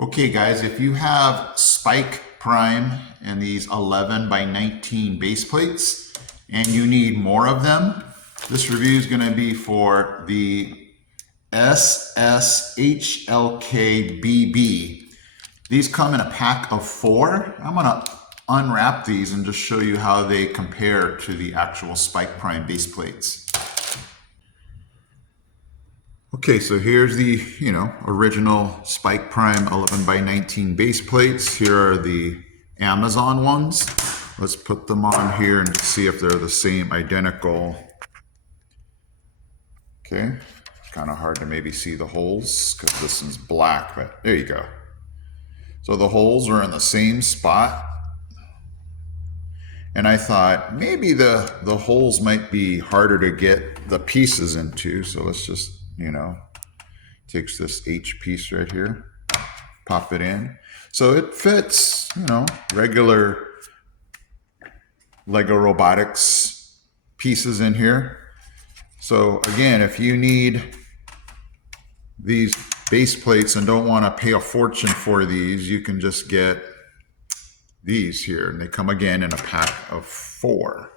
Okay guys, if you have Spike Prime and these 11 by 19 base plates and you need more of them, this review is going to be for the SSHLKBB. These come in a pack of 4. I'm going to unwrap these and just show you how they compare to the actual Spike Prime base plates. Okay, so here's the, original Spike Prime 11 by 19 base plates. Here are the Amazon ones. Let's put them on here and just see if they're the same, identical. Okay, it's kind of hard to maybe see the holes because this one's black, but there you go. So the holes are in the same spot. And I thought maybe the holes might be harder to get the pieces into. So let's just, takes this H piece right here, pop it in. So it fits, regular Lego Robotics pieces in here. So again, if you need these base plates and don't want to pay a fortune for these, you can just get these here, and they come again in a pack of 4.